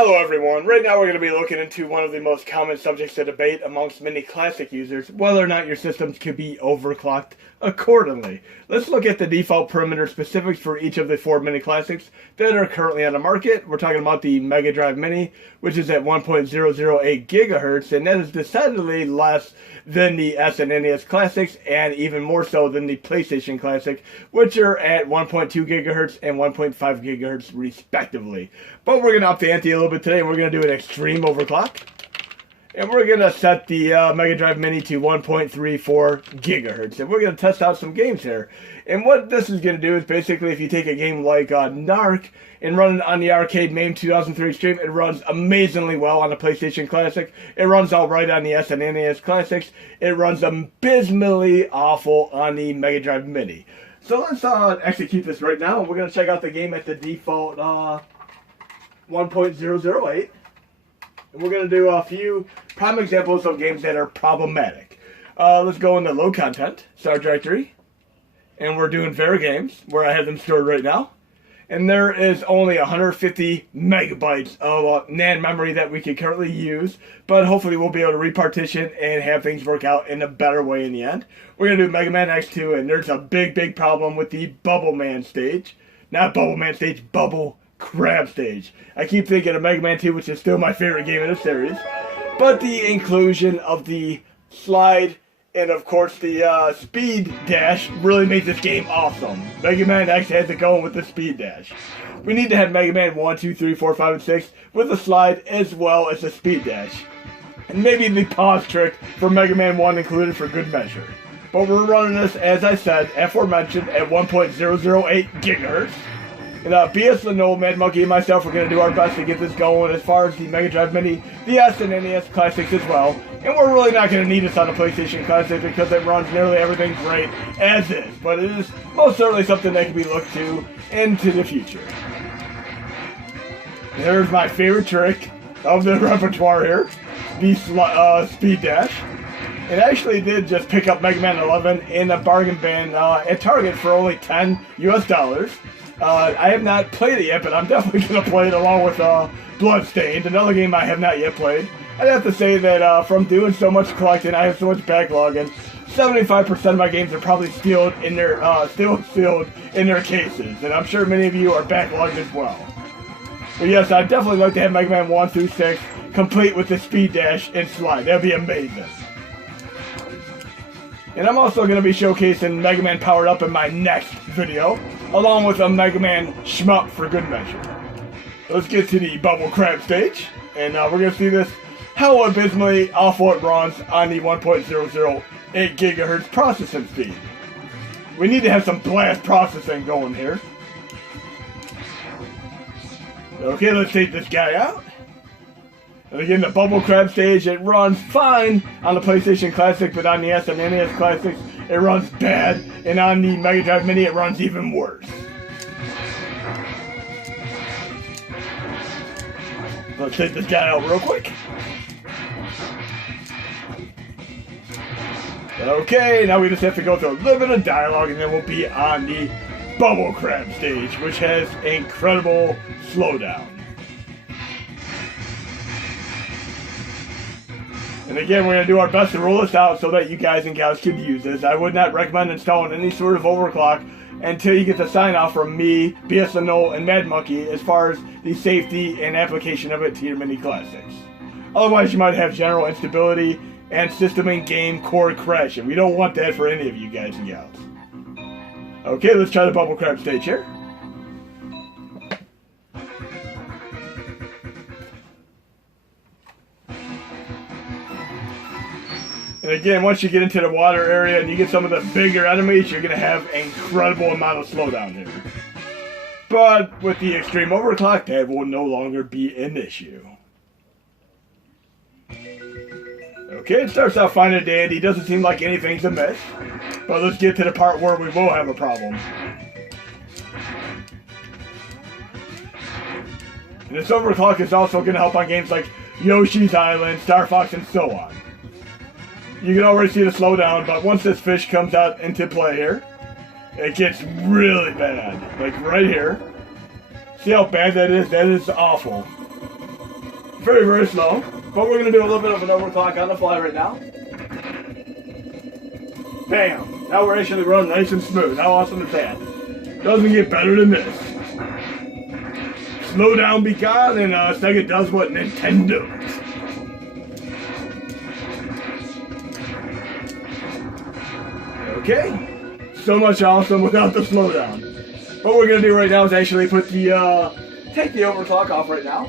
Hello everyone, right now we're going to be looking into one of the most common subjects of debate amongst many classic users, whether or not your systems could be overclocked accordingly. Let's look at the default parameter specifics for each of the 4 mini classics that are currently on the market. We're talking about the Mega Drive Mini, which is at 1.008 gigahertz, and that is decidedly less than the S-NES Classics, and even more so than the PlayStation Classic, which are at 1.2 gigahertz and 1.5 gigahertz respectively. But we're going to up the ante a little bit today, and we're going to do an Xtreme Overclock. And we're going to set the Mega Drive Mini to 1.34 gigahertz. And we're going to test out some games here. And what this is going to do is basically if you take a game like Narc and run it on the arcade MAME 2003 Xtreme, it runs amazingly well on the PlayStation Classic. It runs alright on the S-NES Classics. It runs abysmally awful on the Mega Drive Mini. So let's execute this right now. We're going to check out the game at the default 1.008. And we're going to do a few prime examples of games that are problematic. Let's go into low content, start directory. And we're doing Vera games, where I have them stored right now. And there is only 150 megabytes of NAND memory that we can currently use. But hopefully we'll be able to repartition and have things work out in a better way in the end. We're going to do Mega Man X2, and there's a big problem with the Bubble Man stage. Not Bubble Man stage, Bubble Crab stage. I keep thinking of Mega Man 2, which is still my favorite game in the series. But the inclusion of the slide and of course the speed dash really makes this game awesome. Mega Man X has it going with the speed dash. We need to have Mega Man 1, 2, 3, 4, 5, and 6 with the slide as well as the speed dash. And maybe the pause trick for Mega Man 1 included for good measure. But we're running this, as I said, aforementioned, at 1.008 gigahertz. And BS Lenovo, madmonkey, and myself are going to do our best to get this going as far as the Mega Drive Mini, the S-NES Classics as well. And we're really not going to need this on the PlayStation Classic because it runs nearly everything great as is. But it is most certainly something that can be looked to into the future. There's my favorite trick of the repertoire here, the speed dash. It actually did just pick up Mega Man 11 in a bargain bin at Target for only $10 US. I have not played it yet, but I'm definitely going to play it along with Bloodstained, another game I have not yet played. I'd have to say that from doing so much collecting, I have so much backlog, and 75% of my games are probably still sealed in their cases, and I'm sure many of you are backlogged as well. But yes, I'd definitely like to have Mega Man 1 through 6 complete with the speed dash and slide. That'd be amazing. And I'm also going to be showcasing Mega Man Powered Up in my next video, along with a Mega Man Shmup for good measure. Let's get to the Bubble Crab stage, and we're going to see this, how abysmally awful it runs on the 1.008 gigahertz processing speed. We need to have some blast processing going here. Okay, let's take this guy out. And again, the Bubble Crab stage, it runs fine on the PlayStation Classic, but on the S-NES Classics, it runs bad, and on the Mega Drive Mini, it runs even worse. Let's take this guy out real quick. Okay, now we just have to go through a little bit of dialogue, and then we'll be on the Bubble Crab stage, which has incredible slowdown. And again, we're going to do our best to roll this out so that you guys and gals can use this. I would not recommend installing any sort of overclock until you get the sign off from me, BS Lenovo, and madmonkey as far as the safety and application of it to your mini classics. Otherwise, you might have general instability and system and game core crash, and we don't want that for any of you guys and gals. Okay, let's try the Bubble Crab stage here. And again, once you get into the water area and you get some of the bigger enemies, you're going to have an incredible amount of slowdown here. But with the Xtreme Overclock, that will no longer be an issue. Okay, it starts out fine and dandy. Doesn't seem like anything's amiss. But let's get to the part where we will have a problem. And this overclock is also going to help on games like Yoshi's Island, Star Fox, and so on. You can already see the slowdown, but once this fish comes out into play here, it gets really bad. Like right here. See how bad that is? That is awful. Very, very slow. But we're going to do a little bit of an overclock on the fly right now. Bam! Now we're actually running nice and smooth. How awesome is that? Doesn't get better than this. Slow down be gone, and Sega does what Nintendon't. Okay. So much awesome without the slowdown. What we're going to do right now is actually put the, take the overclock off right now.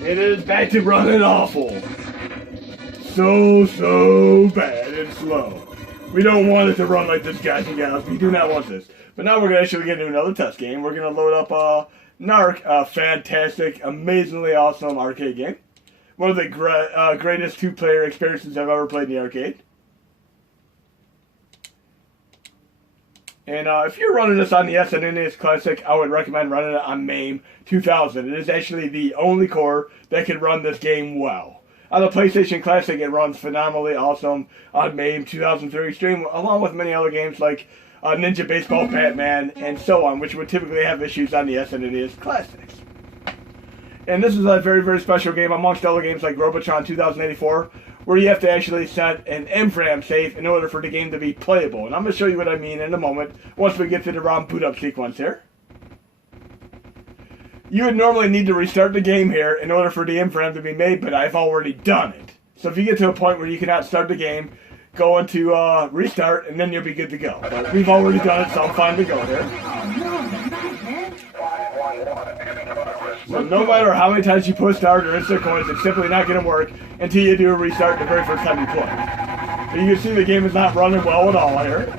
It is back to running awful. So bad and slow. We don't want it to run like this, guys and gals. We do not want this. But now we're actually going to do another test game. We're going to load up Narc, a fantastic, amazingly awesome arcade game. One of the greatest two-player experiences I've ever played in the arcade. And if you're running this on the S-NES Classic, I would recommend running it on MAME 2000. It is actually the only core that can run this game well. On the PlayStation Classic, it runs phenomenally awesome on MAME 2003 Xtreme, along with many other games like Ninja Baseball, Batman, and so on, which would typically have issues on the S-NES Classics. And this is a very, very special game amongst other games like Robotron 2084, where you have to actually set an MFRAM safe in order for the game to be playable. And I'm going to show you what I mean in a moment once we get to the ROM boot up sequence here. You would normally need to restart the game here in order for the MFRAM to be made, but I've already done it. So if you get to a point where you cannot start the game, go into restart and then you'll be good to go. But we've already done it, so I'm fine to go here. So no matter how many times you push start or insert coins, it's simply not going to work until you do a restart the very first time you play. So you can see the game is not running well at all here.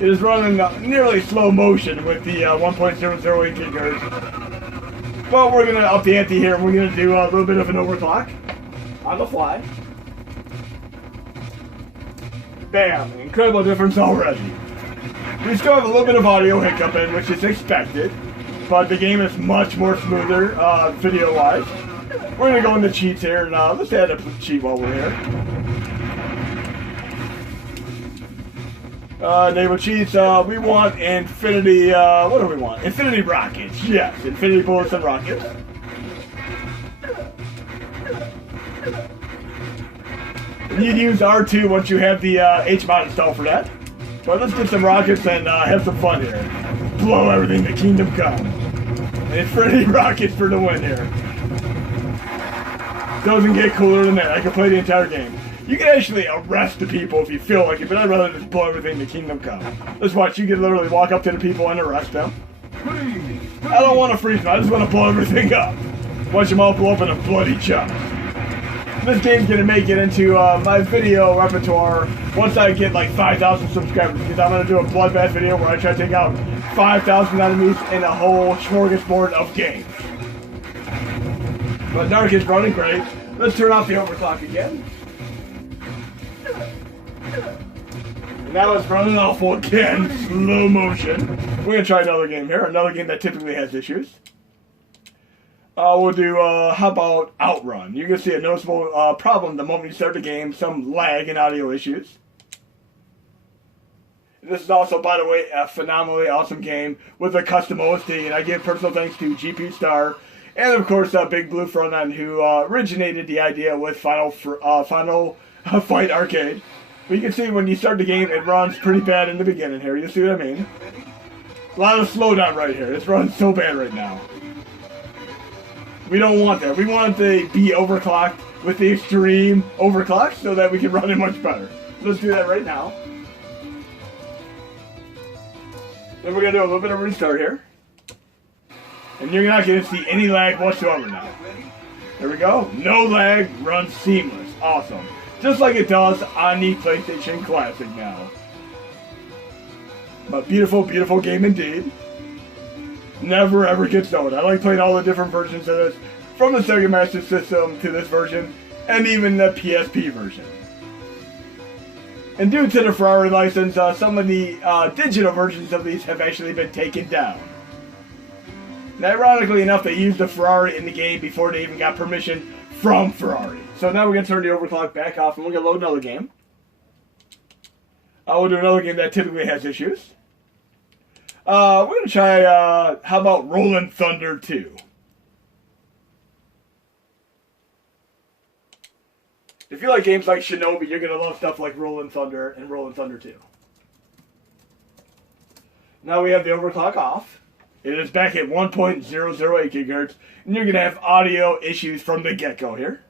It is running nearly slow motion with the 1.008 gigahertz. But we're going to up the ante here and we're going to do a little bit of an overclock on the fly. Bam! Incredible difference already. We still have a little bit of audio hiccup in, which is expected, but the game is much more smoother video-wise. We're going to go into cheats here, and let's add a cheat while we're here. Enable cheats, we want infinity, what do we want? Infinity rockets, yes, infinity bullets and rockets. You'd use R2 once you have the HMod installed for that. But let's get some rockets and have some fun here. Blow everything to Kingdom Come. Infinity rockets for the win here. Doesn't get cooler than that. I can play the entire game. You can actually arrest the people if you feel like it, but I'd rather just blow everything to Kingdom Come. Let's watch. You can literally walk up to the people and arrest them. I don't want to freeze them. I just want to blow everything up. Watch them all blow up in a bloody chunk. This game's going to make it into my video repertoire once I get like 5,000 subscribers, because I'm going to do a bloodbath video where I try to take out 5,000 enemies in a whole smorgasbord of games. But Narc is running great. Let's turn off the overclock again. Now it's running awful again, slow motion. We're going to try another game here, another game that typically has issues. We'll do, how about OutRun? You can see a noticeable problem the moment you start the game, some lag and audio issues. This is also, by the way, a phenomenally awesome game with a custom OST, and I give personal thanks to GP Star, and of course, Big Blue Frontend, who originated the idea with Final Fight Arcade. But you can see when you start the game, it runs pretty bad in the beginning here. You see what I mean? A lot of slowdown right here. It's running so bad right now. We don't want that. We want it to be overclocked with the Xtreme Overclock so that we can run it much better. So let's do that right now. Then we're going to do a little bit of restart here. And you're not going to see any lag whatsoever now. There we go. No lag, runs seamless. Awesome. Just like it does on the PlayStation Classic now. But beautiful, beautiful game indeed. Never ever gets old. I like playing all the different versions of this, from the Sega Master System to this version, and even the PSP version. And due to the Ferrari license, some of the digital versions of these have actually been taken down. And ironically enough, they used the Ferrari in the game before they even got permission from Ferrari. So now we're going to turn the overclock back off, and we're going to load another game. We'll do another game that typically has issues. We're going to try, how about Rollin' Thunder 2? If you like games like Shinobi, you're going to love stuff like Rollin' Thunder and Rollin' Thunder 2. Now we have the overclock off. It is back at 1.008 gigahertz, and you're going to have audio issues from the get-go here.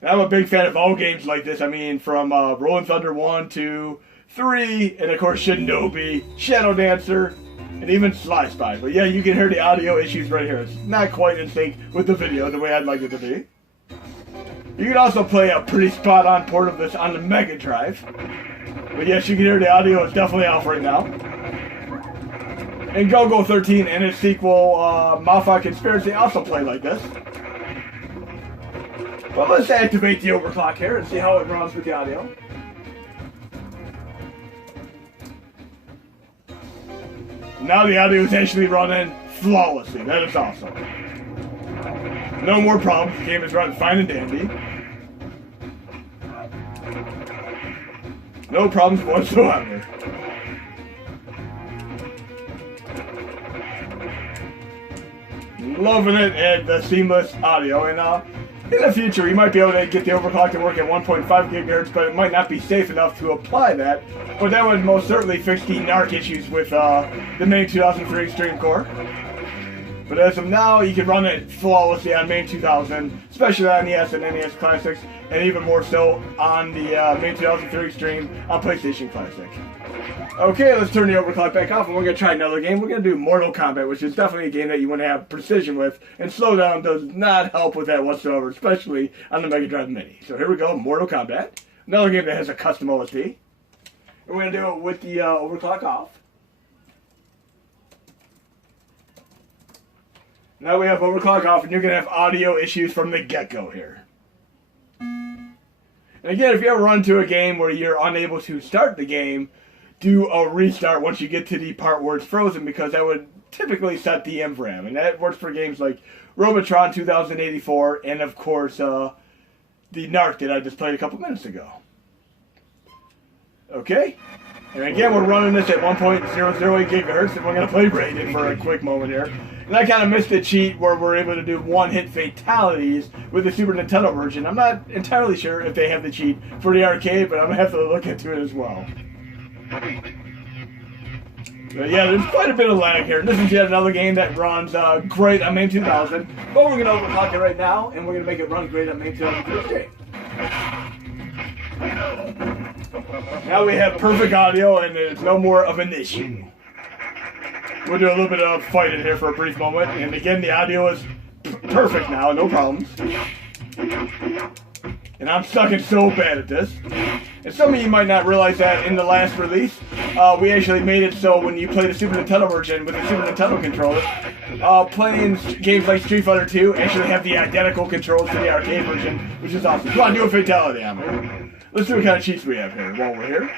And I'm a big fan of all games like this. I mean, from Rollin' Thunder 1, 2, 3, and of course Shinobi, Shadow Dancer, and even Sly Spy. But yeah, you can hear the audio issues right here. It's not quite in sync with the video the way I'd like it to be. You can also play a pretty spot-on port of this on the Mega Drive. But yes, you can hear the audio is definitely off right now. And Go-Go 13 and its sequel, Mafia Conspiracy, also play like this. But let's activate the overclock here and see how it runs with the audio. Now the audio is actually running flawlessly. That is awesome. No more problems. The game is running fine and dandy. No problems whatsoever. Loving it and the seamless audio. And in the future, you might be able to get the overclock to work at 1.5 gigahertz, but it might not be safe enough to apply that. But that would most certainly fix the NARC issues with the main 2003 Xtreme core. But as of now, you can run it flawlessly on main 2000, especially on the S-NES Classics, and even more so on the main 2003 Xtreme on PlayStation Classic. Okay, let's turn the overclock back off, and we're going to try another game. We're going to do Mortal Kombat, which is definitely a game that you want to have precision with, and slowdown does not help with that whatsoever, especially on the Mega Drive Mini. So here we go, Mortal Kombat. Another game that has a custom OST. And we're going to do it with the overclock off. Now we have overclock off, and you're going to have audio issues from the get-go here. And again, if you ever run into a game where you're unable to start the game, do a restart once you get to the part where it's frozen, because that would typically set the MVRAM. And that works for games like Robotron 2084, and of course, the NARC that I just played a couple minutes ago. Okay? And again, we're running this at 1.008 gigahertz, and we're going to play Raiden for a quick moment here. And I kind of missed the cheat where we're able to do one-hit fatalities with the Super Nintendo version. I'm not entirely sure if they have the cheat for the arcade, but I'm going to have to look into it as well. But yeah, there's quite a bit of lag here. This is yet another game that runs great on main 2000. But we're going to overclock it right now, and we're going to make it run great on main 2003. Now we have perfect audio, and there's no more of an issue. We'll do a little bit of fighting here for a brief moment, and again, the audio is perfect now, no problems. And I'm sucking so bad at this. And some of you might not realize that in the last release, we actually made it so when you play the Super Nintendo version with the Super Nintendo controller, playing games like Street Fighter 2 actually have the identical controls to the arcade version, which is awesome. Come on, do a fatality on me. Let's see what kind of cheats we have here while we're here.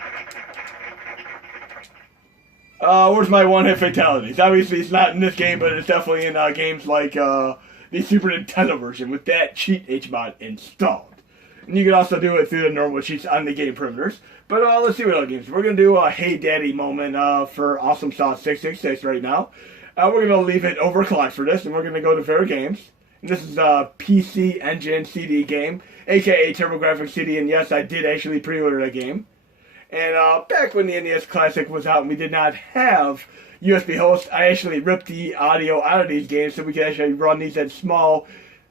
Where's my one-hit fatalities? Obviously, it's not in this game, but it's definitely in games like the Super Nintendo version with that cheat HMOD installed. And you can also do it through the normal cheats on the game perimeters. But let's see what other games. We're going to do a Hey Daddy moment for Awesome Sauce 666 right now. We're going to leave it overclocked for this, and we're going to go to Fair Games. And this is a PC Engine CD game, aka TurboGrafx CD, and yes, I did actually pre-order that game. And back when the NES Classic was out and we did not have USB hosts, I actually ripped the audio out of these games so we could actually run these at small,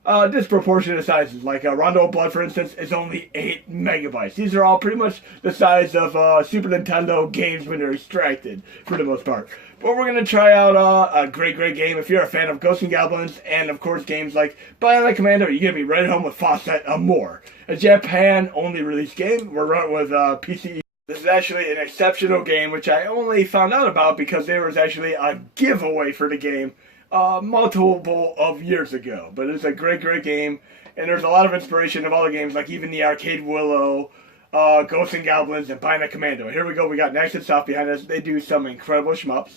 disproportionate sizes. Like Rondo of Blood, for instance, is only 8 megabytes. These are all pretty much the size of Super Nintendo games when they're extracted, for the most part. But we're going to try out a great game. If you're a fan of Ghosts and Goblins, and of course games like Bionic Commando, you're going to be right home with Fawcett More. A Japan-only release game. We're running with PC. This is actually an exceptional game, which I only found out about because there was actually a giveaway for the game multiple of years ago. But it's a great game, and there's a lot of inspiration of other games, like even the Arcade Willow, Ghosts and Goblins, and Bionic Commando. Here we go, we got Nice and Soft behind us. They do some incredible shmups.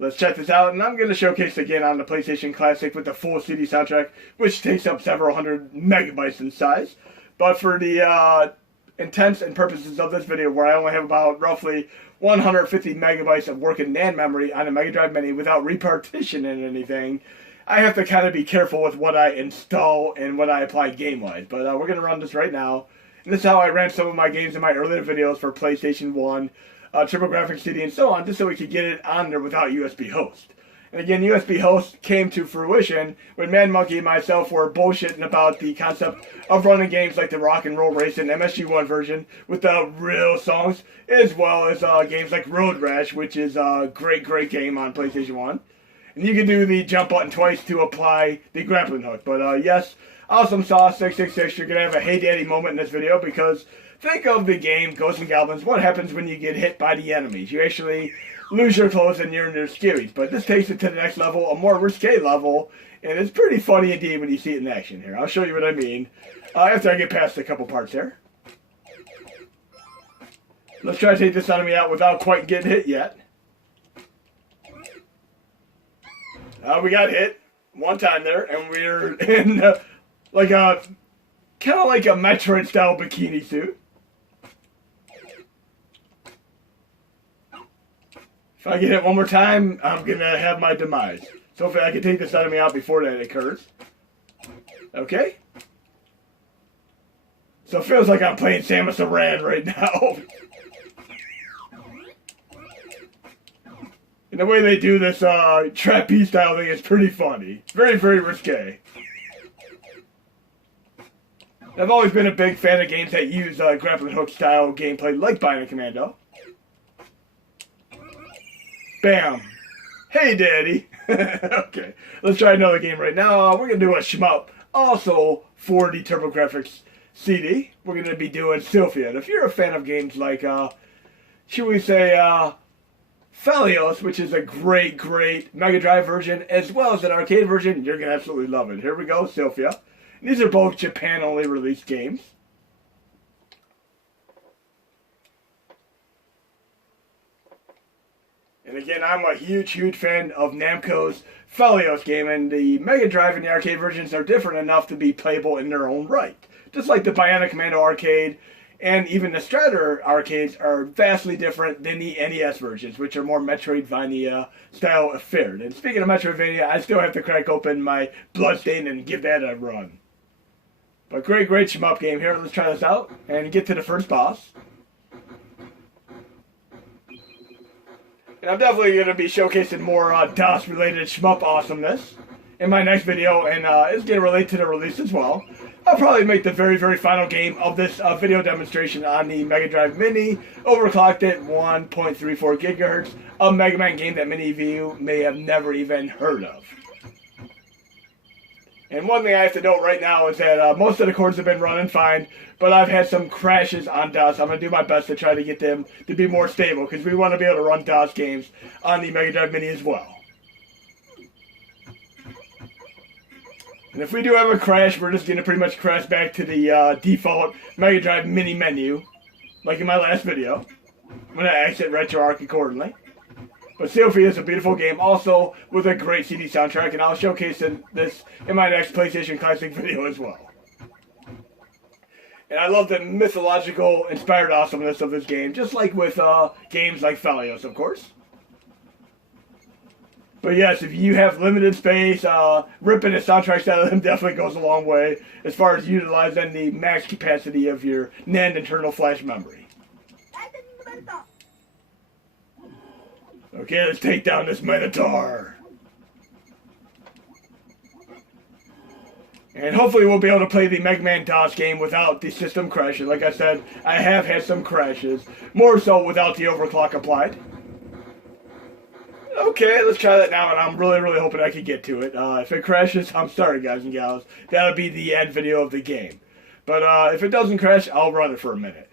Let's check this out, and I'm going to showcase again on the PlayStation Classic with the full CD soundtrack, which takes up several hundred megabytes in size. But for the intents and purposes of this video, where I only have about roughly 150 megabytes of working NAND memory on a Mega Drive Mini without repartitioning anything, I have to kind of be careful with what I install and what I apply game-wise. But we're going to run this right now. And this is how I ran some of my games in my earlier videos for PlayStation 1, TurboGrafx CD, and so on, just so we could get it on there without USB host. And again, USB host came to fruition when madmonkey and myself were bullshitting about the concept of running games like the Rock and Roll Race and MSG1 version without real songs, as well as games like Road Rash, which is a great game on PlayStation 1. And you can do the jump button twice to apply the grappling hook. But yes, Awesome Sauce 666, you're going to have a Hey Daddy moment in this video, because think of the game Ghosts and Goblins. What happens when you get hit by the enemies? You actually lose your clothes and you're in their skivvies. But this takes it to the next level, a more risque level, and it's pretty funny indeed when you see it in action here. I'll show you what I mean after I get past a couple parts here. Let's try to take this enemy out without quite getting hit yet. We got hit one time there, and we're in like a kind of like a Metroid style bikini suit. If I get hit one more time, I'm gonna have my demise. So hopefully I can take this enemy out before that occurs. Okay. So it feels like I'm playing Samus Aran right now. And the way they do this trapeze style thing is pretty funny. Very risque. I've always been a big fan of games that use grappling hook style gameplay like Bionic Commando. Bam. Hey Daddy. Okay, let's try another game right now. We're going to do a Shmup, also for the TurboGrafx CD. We're going to be doing Sylphia. And if you're a fan of games like, should we say, Phalios, which is a great Mega Drive version, as well as an arcade version, you're going to absolutely love it. Here we go, Sylphia. These are both Japan-only released games. And again, I'm a huge fan of Namco's Phalios game, and the Mega Drive and the arcade versions are different enough to be playable in their own right. Just like the Bionic Commando arcade and even the Strider arcades are vastly different than the NES versions, which are more Metroidvania style affair. And speaking of Metroidvania, I still have to crack open my Bloodstain and give that a run. But great shmup game here. Let's try this out and get to the first boss. And I'm definitely going to be showcasing more DOS-related shmup awesomeness in my next video, and it's going to relate to the release as well. I'll probably make the very final game of this video demonstration on the Mega Drive Mini, overclocked at 1.34 gigahertz, a Mega Man game that many of you may have never even heard of. And one thing I have to note right now is that most of the cords have been running fine, but I've had some crashes on DOS. I'm going to do my best to try to get them to be more stable, because we want to be able to run DOS games on the Mega Drive Mini as well. And if we do have a crash, we're just going to pretty much crash back to the default Mega Drive Mini menu, like in my last video. I'm going to exit RetroArch accordingly. But Sylphia is a beautiful game, also with a great CD soundtrack, and I'll showcase this in my next PlayStation Classic video as well. And I love the mythological inspired awesomeness of this game, just like with games like Phalios, of course. But yes, if you have limited space, ripping the soundtracks out of them definitely goes a long way as far as utilizing the max capacity of your NAND internal flash memory. Okay, let's take down this Minotaur. And hopefully we'll be able to play the Mega Man DOS game without the system crashing. Like I said, I have had some crashes, more so without the overclock applied. Okay, let's try that now, and I'm really hoping I can get to it. If it crashes, I'm sorry guys and gals. That'll be the end video of the game. But if it doesn't crash, I'll run it for a minute.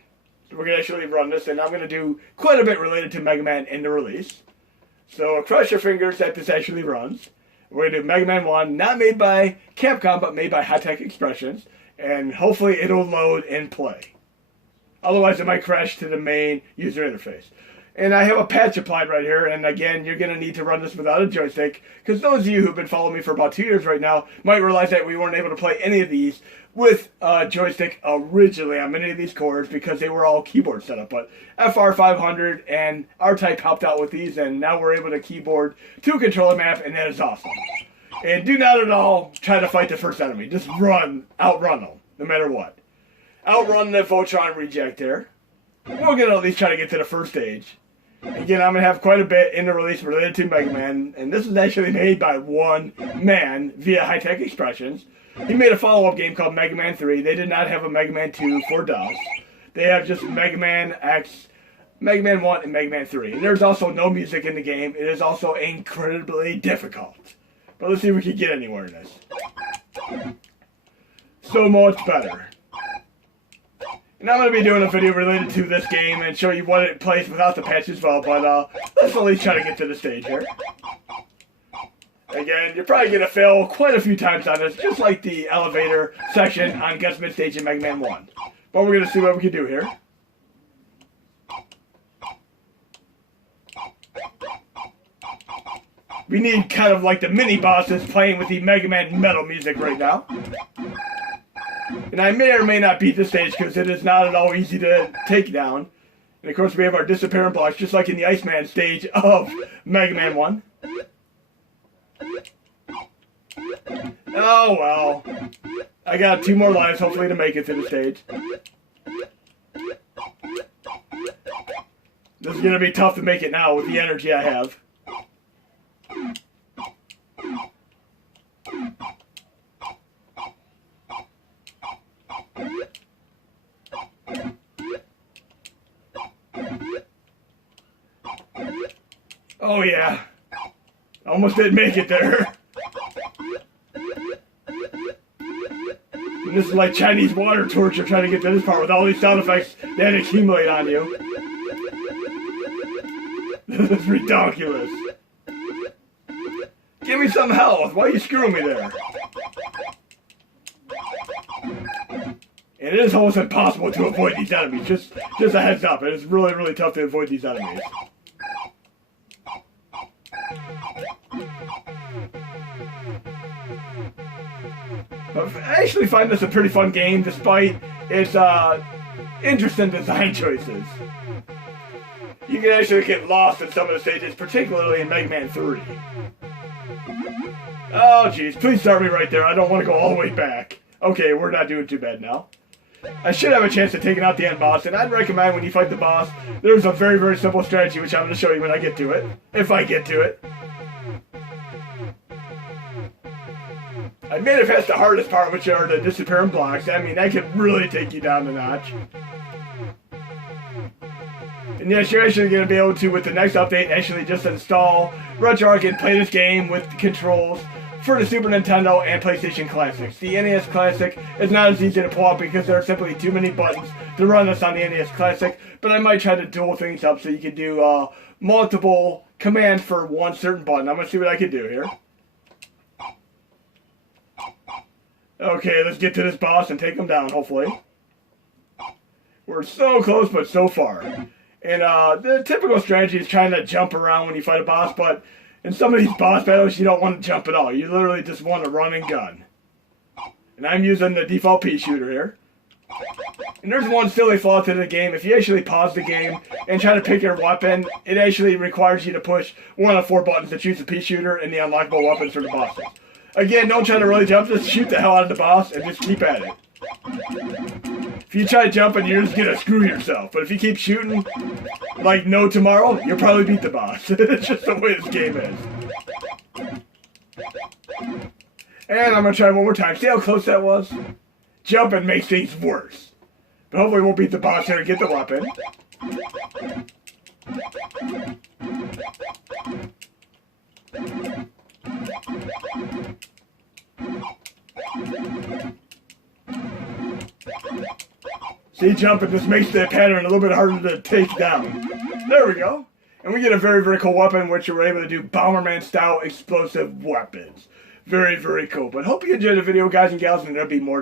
So we're going to actually run this, and I'm going to do quite a bit related to Mega Man in the release. So cross your fingers that this actually runs. We're going to do Mega Man 1, not made by Capcom, but made by High-Tech Expressions. And hopefully it'll load and play. Otherwise it might crash to the main user interface. And I have a patch applied right here, and again, you're going to need to run this without a joystick, because those of you who've been following me for about 2 years right now might realize that we weren't able to play any of these with a joystick originally on many of these cords because they were all keyboard setup. But FR500 and R-Type helped out with these, and now we're able to keyboard to a controller map, and that is awesome. And do not at all try to fight the first enemy. Just outrun them, no matter what. Outrun the Voltron reject there. We're going to at least try to get to the first stage. Again, I'm going to have quite a bit in the release related to Mega Man, and this is actually made by one man via High-Tech Expressions. He made a follow-up game called Mega Man 3. They did not have a Mega Man 2 for DOS. They have just Mega Man X, Mega Man 1, and Mega Man 3. And there's also no music in the game. It is also incredibly difficult. But let's see if we can get anywhere in this. So much better. And I'm going to be doing a video related to this game and show you what it plays without the patch as well, but let's at least try to get to the stage here. Again, you're probably going to fail quite a few times on this, just like the elevator section on Guts Mid-Stage in Mega Man 1. But we're going to see what we can do here. We need kind of like the mini-bosses playing with the Mega Man metal music right now. And I may or may not beat this stage because it is not at all easy to take down. And of course we have our disappearing blocks just like in the Iceman stage of Mega Man 1. Oh well. I got 2 more lives hopefully to make it to the stage. This is going to be tough to make it now with the energy I have. Oh yeah, almost didn't make it there. And this is like Chinese water torture trying to get to this part with all these sound effects that accumulate on you. This is ridiculous. Give me some health, why are you screwing me there? And it is almost impossible to avoid these enemies, just a heads up, it is really, really tough to avoid these enemies. I actually find this a pretty fun game despite its interesting design choices. You can actually get lost in some of the stages, particularly in Mega Man 3. Oh jeez, please start me right there, I don't want to go all the way back. Okay, we're not doing too bad now. I should have a chance of taking out the end boss, and I'd recommend when you fight the boss, there's a very, very simple strategy which I'm going to show you when I get to it. If I get to it. I made it past the hardest part, which are the disappearing blocks. I mean, that could really take you down a notch. And yes, you're actually going to be able to, with the next update, actually just install RetroArch and play this game with the controls for the Super Nintendo and PlayStation Classics. The NES Classic is not as easy to pull up because there are simply too many buttons to run this on the NES Classic, but I might try to dual things up so you can do multiple commands for one certain button. I'm going to see what I can do here. Okay, let's get to this boss and take him down, hopefully. We're so close, but so far. And the typical strategy is trying to jump around when you fight a boss, but in some of these boss battles, you don't want to jump at all. You literally just want to run and gun. And I'm using the default pea shooter here. And there's one silly flaw to the game. If you actually pause the game and try to pick your weapon, it actually requires you to push one of 4 buttons to choose the pea shooter and the unlockable weapons for the bosses. Again, don't try to really jump, just shoot the hell out of the boss and just keep at it. If you try jumping, you're just gonna screw yourself. But if you keep shooting like no tomorrow, you'll probably beat the boss. It's just the way this game is. And I'm gonna try one more time. See how close that was? Jumping makes things worse. But hopefully we won't beat the boss here and get the weapon. See, jumping just makes the pattern a little bit harder to take down. There we go. And we get a very, very cool weapon, which we're able to do Bomberman-style explosive weapons. Very, very cool. But hope you enjoyed the video, guys and gals, and there'll be more.